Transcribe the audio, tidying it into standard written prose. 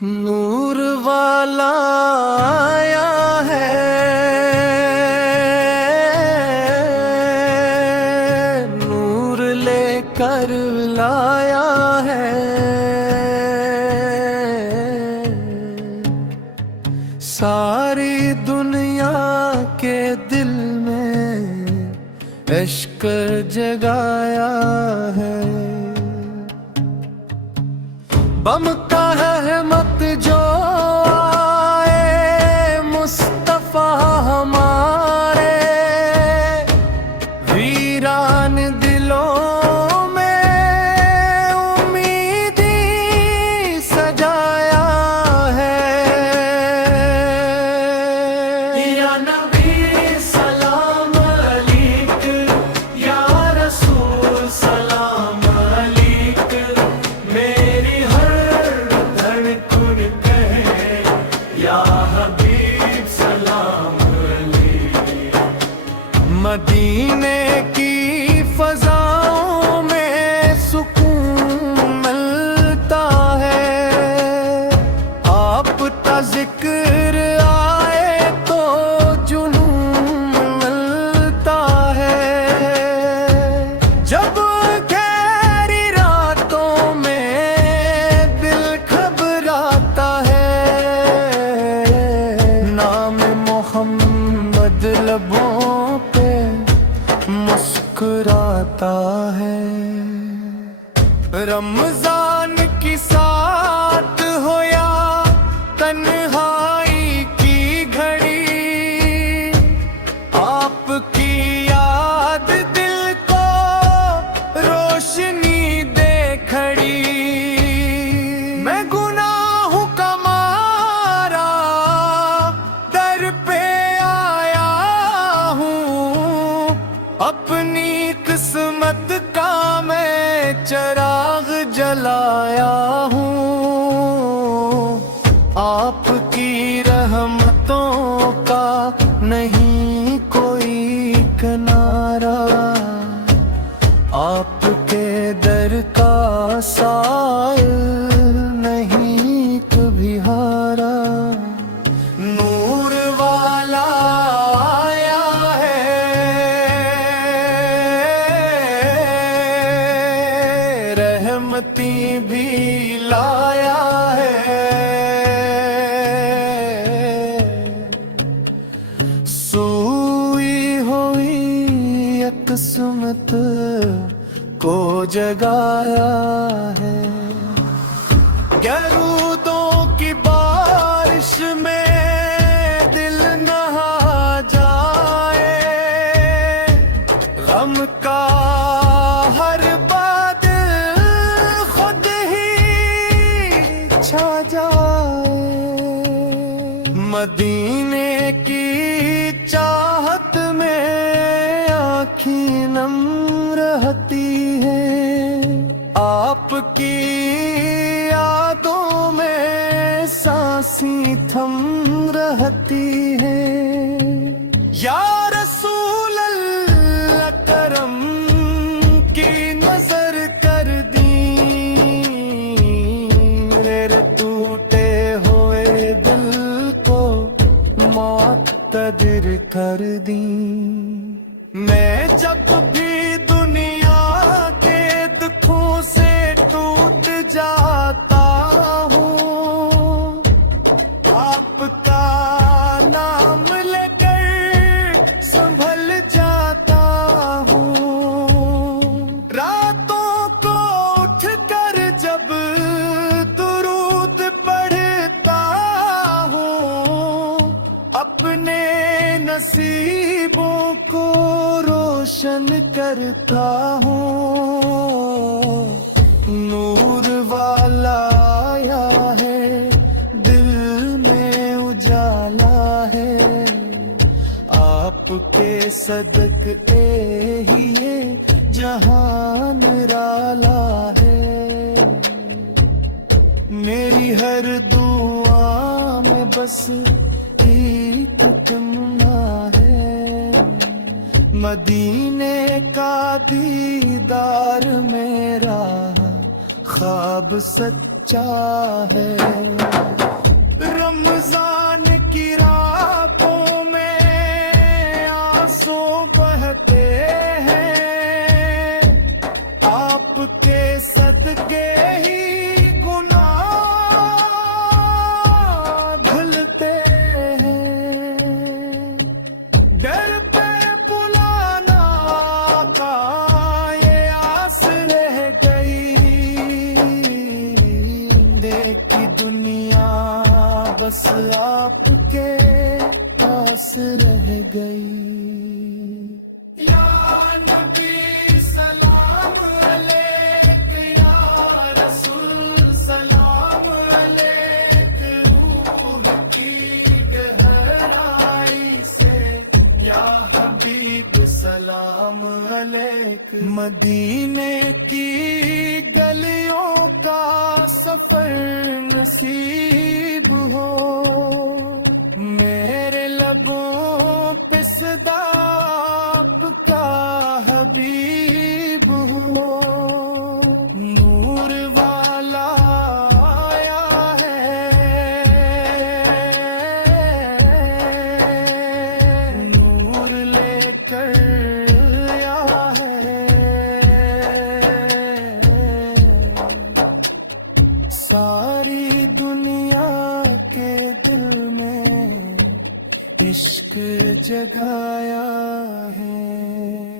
नूर वाला आया है, नूर लेकर लाया है। सारी दुनिया के दिल में इश्क जगाया है। बम का है मत जो आए मुस्तफा हमारे, वीरान दिलों में उम्मीदी सजाया है। या नबी सलाम अलैक, या रसूल सलाम अलैक, मेरी या हबीब सलाम अलैक। मदीने की फजाओं में सुकून मिलता है, आपका जिक्र आए तो जुनून मिलता है। जब गहरी रातों में दिल घबराता है, नाम मोहम्मद लबों पे मुस्कुराता है। रमजान की साथ हो या तन्हाई की घड़ी, आपकी याद दिल को रोशनी दे खड़ी। मैं गुनाहों का मारा दर पे आया हूँ, अपनी किस्मत का मैं चिराग जलाया हूँ। आपकी रहमतों का नहीं कोई किनारा, आपके दर का साइल नहीं कभी हारा। नूर वाला आया है, रहमती भी लाया है। सोई हुई किस्मत को जगाया है। गरूदों की बारिश में दिल नहा जाए, गम का हर बादल खुद ही छा जाए। मदीने की चाहत में आँखें नम रहती है, आपकी यादों में सांसें थम रहती है। या रसूल अल्लाह करम की नजर कर दी, मेरे टूटे हुए दिल को मुअत्तदिर कर दी। मैं जब भी दुनिया के दुखों से टूट जाता हूँ, आपका नाम लेकर संभल जाता हूँ। रातों को उठकर जब दुरूद पढ़ता हूँ, अपने नसीबों को रोशन करता हूँ। नूर वाला आया है, दिल में उजाला है, आपके सदक़े ही ये जहान निराला है। मेरी हर दुआ में बस एक तमन्ना है, मदीने का दीदार मेरा ख्वाब सच सच्चा है। रमजान की रातों में आंसू बहते हैं, आपके सदके ही गुनाह धुलते हैं। दर पे बुलाना का ये आस रह गई, देखी दुनिया बस आपके पास रह गई। या नबी सलाम अलैक, या रसूल सलाम अलैक, रूह की गहराई से या हबीब सलाम अलैक। मदीने की गलियों का सफर नसीब हो, मेरे लबों पे सदा आपका हबीब हो। नूर वाला आया है, नूर लेकर आया है। सारी दुनिया के दिल में इश्क जगाया है।